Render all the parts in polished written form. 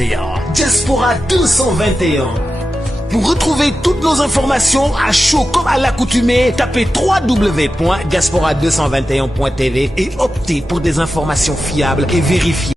221. Diaspora 221. Pour retrouver toutes nos informations à chaud comme à l'accoutumée, tapez www.diaspora221.tv et optez pour des informations fiables et vérifiées.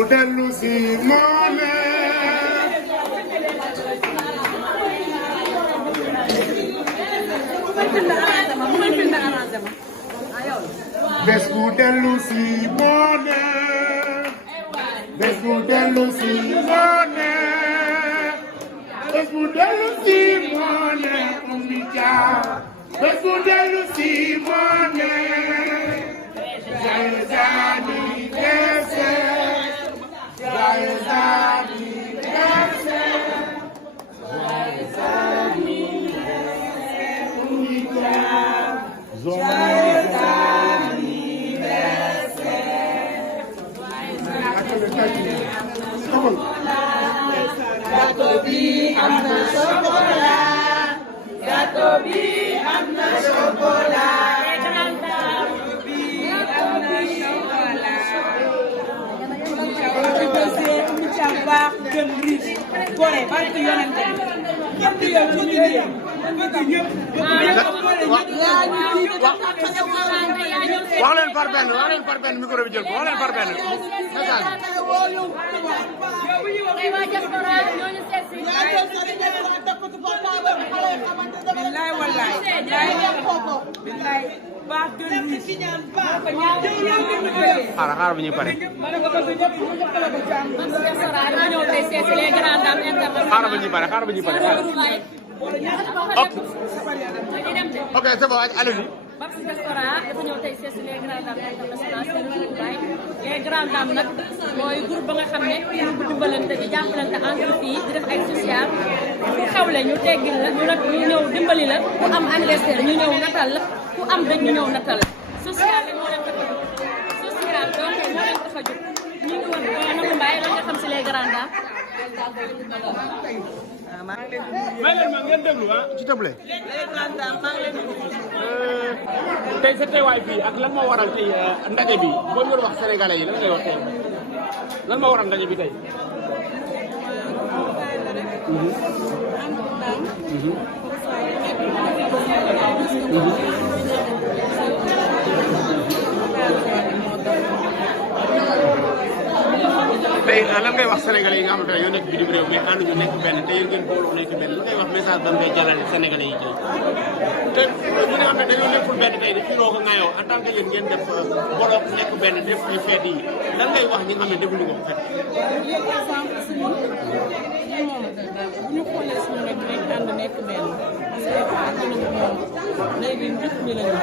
bu dellu si moone bés bu dellu si moone bés bu dellu si moone bés bu dellu si moone Oumy Dia bés bu dellu si moone joyeux anniversaire joyeux anniversaire joyeux anniversaire Oumy Dia joyeux gâteau bi am na chocolat gâteau bi am na chocolat gâteau bi am na chocolat mu ca baax gën riche gore barke yonent ñëpp di yow ñu liggéey wax leen par benn micro bi jël ko wax leen par benn message billaay wallaay billaay baax gën riche xaaral bu ñu pare xaaral bu ñu pare ok c'est bon allez-y. Babs Diaspora dafa ñëw tey seet si les grandes dames internationales les grandes dames nag mooy groupe ba nga xam ne ñu dimbalante di jàppalante entre filles di def ay social ku xewle ñu teggil la ñu nag ñu ñëw dimbali la ku am anniversaire ñu ñëw natal la ku am dëj ñu ñëw natal la social bi moo leen tax a jóg social donc moo leen tax a jóg ñu ngi woon Nabou Mbaye lan nga xam si les grandes dames. may leen ma ngeen déglu s'il te plaît. tey sa teewaay fii ak lan moo waral tey ndaje bi boo ñu wax sénégalais yi lan ngay wax tey lan moo waral ndaje bi tey. tey lan ngay wax sénégalais yi nga xamante ne ñoo nekk bitim réew mais ànd ñu nekk benn te yéen ngeen booloo nekk benn lan ngay wax message ba ngay jàllale sénégalais yi tey te ñi nga xam ne dañoo nekkul benn tey di xiroo ko ŋaayoo en tant que yéen ngeen def booloo nekk benn def ay fête yi lan ngay wax ñi nga xam ne defuñu ko fête. bu ñu xoolee suñu rek rek ànd nekk benn parce que léegi nit ñi la ñu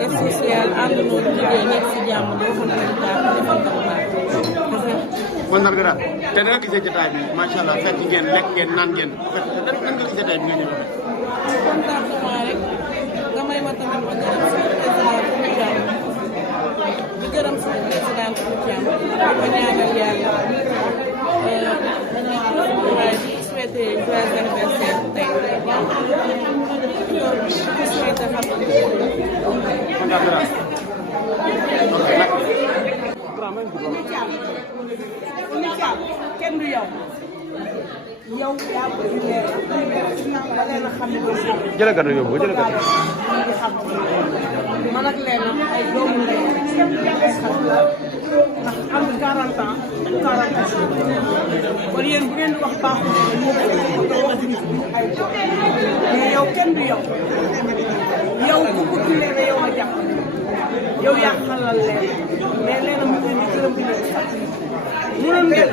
def social ànd noo liggéey nekk si jàmm doo xam ne daal defal ko baax. kon nag daal te danga gisee jotaay bi macha allah fekk ngeen lekk ngeen naan ngeen nan nga gisee jotaay bi nga ñëw. contentement rek nga may ma tamit ma gërëm si président Oumy Dia di gërëm si président Oumy Dia ma ñaanal yàlla waaye di souhaité joyeux anniversaire tey di souhaité xam kenn du yow yow yaa ko jëlee ba leen a xam ne ko jëlee gàddu yóbbu jëlee gàddu. man ak leen ay doomu ndey ndax am 40 ans 40 ans kon yéen bu ngeen di wax baaxul mais yow kenn du yow yow ku ko tuddee ne yow a jàpp yow yaa xalal leen mais leen a mu ngi gërëm di leen sax mënoon ngeen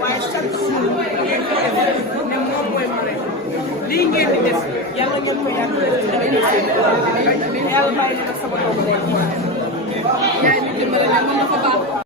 waaye chaque jour ngeen ko def ne moom mooy mu ne lii ngeen di def yàlla ngeen ko yàgg yàlla bàyyi na sama doom